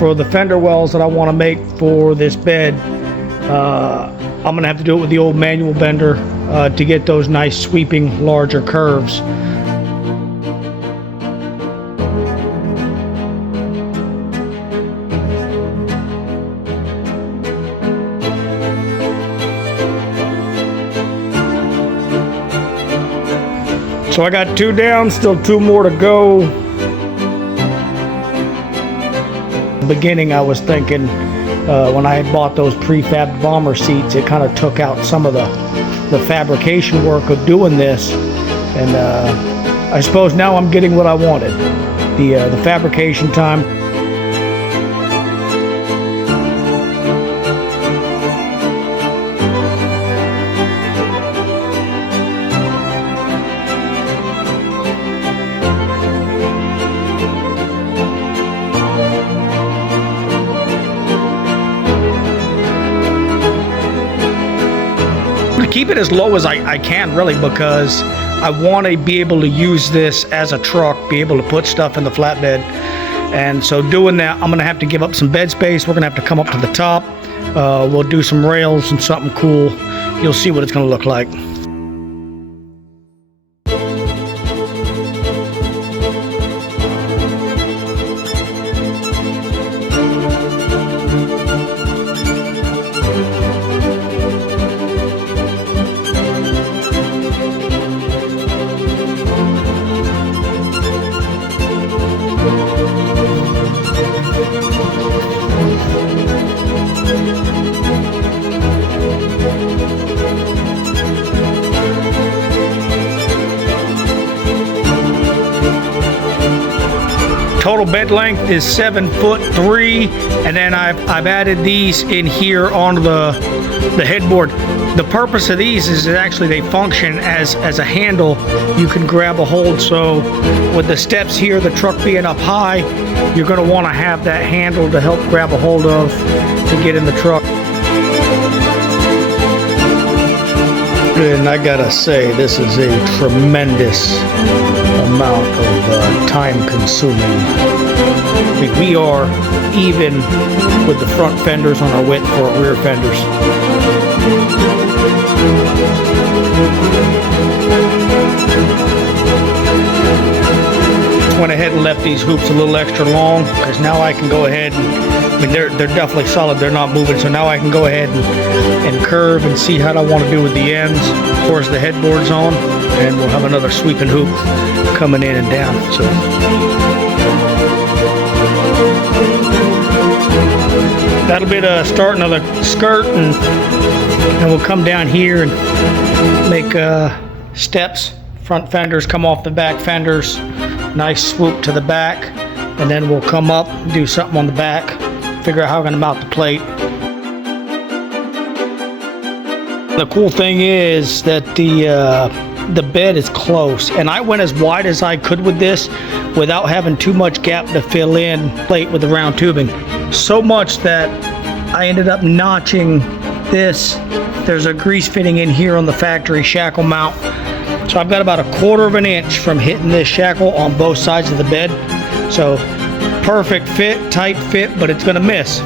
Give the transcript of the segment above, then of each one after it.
for the fender wells that I want to make for this bed, I'm gonna have to do it with the old manual bender to get those nice sweeping larger curves. So I got 2 down, still 2 more to go. In the beginning I was thinking, when I had bought those prefab bomber seats, it kind of took out some of the fabrication work of doing this, and I suppose now I'm getting what I wanted, the fabrication time. Keep it as low as I can, really, because I want to be able to use this as a truck, be able to put stuff in the flatbed. And so doing that, I'm gonna have to give up some bed space. We're gonna have to come up to the top. We'll do some rails and something cool. You'll see what it's gonna look like. Total bed length is 7'3", and then I've added these in here onto the headboard. The purpose of these is that actually they function as a handle. You can grab a hold, so with the steps here, the truck being up high, you're going to want to have that handle to help grab a hold of to get in the truck. And I gotta say, this is a tremendous amount of time consuming. I think we are even with the front fenders on our width for our rear fenders. Went ahead and left these hoops a little extra long, because now I can go ahead and, I mean, they're definitely solid, they're not moving, so now I can go ahead and curve and see how I want to do with the ends. Of course, the headboard's on, and we'll have another sweeping hoop coming in and down. So that'll be the starting of the skirt, and we'll come down here and make steps. Front fenders come off the back fenders, nice swoop to the back, and then we'll come up, do something on the back, figure out how we're going to mount the plate. The cool thing is that the bed is close, and I went as wide as I could with this without having too much gap to fill in plate with the round tubing. So much that I ended up notching this. There's a grease fitting in here on the factory shackle mount. So I've got about 1/4 of an inch from hitting this shackle on both sides of the bed. So perfect fit, tight fit, but it's gonna miss.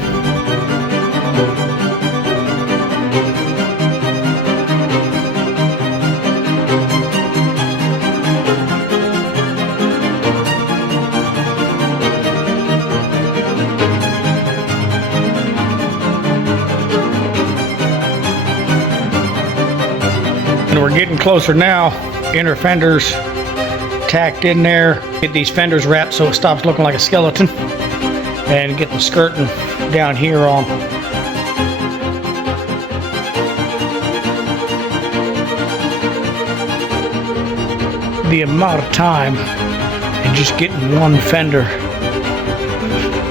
And we're getting closer now. Inner fenders tacked in there. Get these fenders wrapped so it stops looking like a skeleton, and get the skirting down here on. The amount of time in just getting one fender,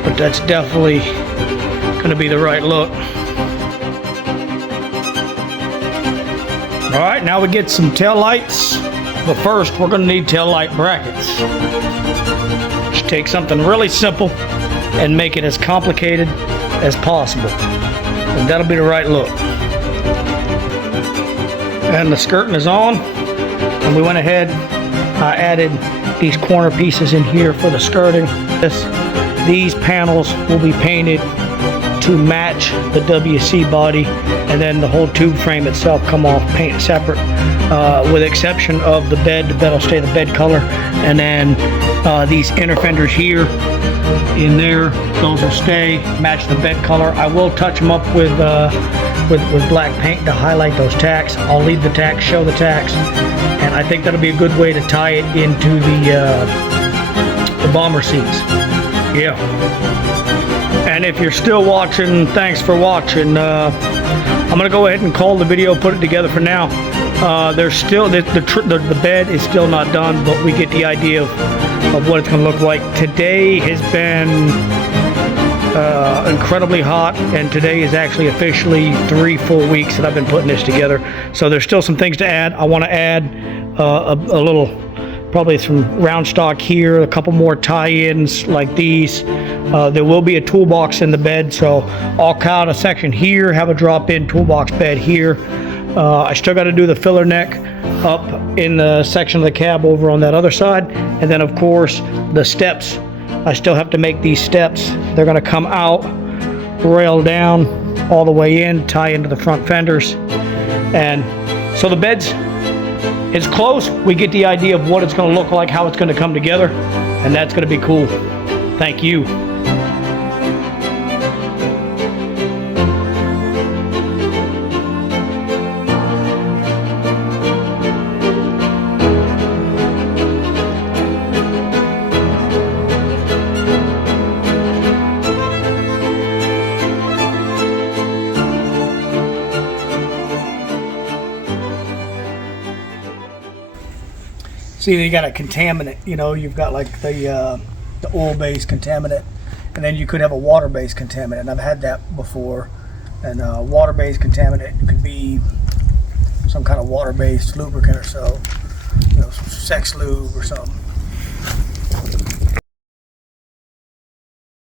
but that's definitely going to be the right look. All right, now we get some tail lights. But first, we're going to need tail light brackets. Just take something really simple and make it as complicated as possible. And that'll be the right look. And the skirting is on. And we went ahead, I added these corner pieces in here for the skirting. This These panels will be painted to match the WC body, and then the whole tube frame itself come off, paint separate, with the exception of the bed. The bed will stay the bed color, and then these inner fenders here in there, those will stay, match the bed color. I will touch them up with black paint to highlight those tacks. I'll leave the tacks, show the tacks, and I think that'll be a good way to tie it into the bomber seats. Yeah. And if you're still watching, thanks for watching. I'm gonna go ahead and call the video, put it together for now. There's still the bed is still not done, but we get the idea of what it's gonna look like. Today has been incredibly hot, and today is actually officially 3 full weeks that I've been putting this together. So there's still some things to add. I want to add a little, probably some round stock here, a couple more tie-ins like these. There will be a toolbox in the bed, so I'll cut out a section here, have a drop-in toolbox bed here. I still got to do the filler neck up in the section of the cab over on that other side, and then of course the steps. I still have to make these steps. They're going to come out, rail down all the way in, tie into the front fenders, and so the bed's it's close. We get the idea of what it's going to look like, how it's going to come together, and that's going to be cool. Thank you. See, you got a contaminant, you know, you've got like the oil-based contaminant, and then you could have a water-based contaminant, and I've had that before. And water-based contaminant could be some kind of water-based lubricant or so, you know, some sex lube or something.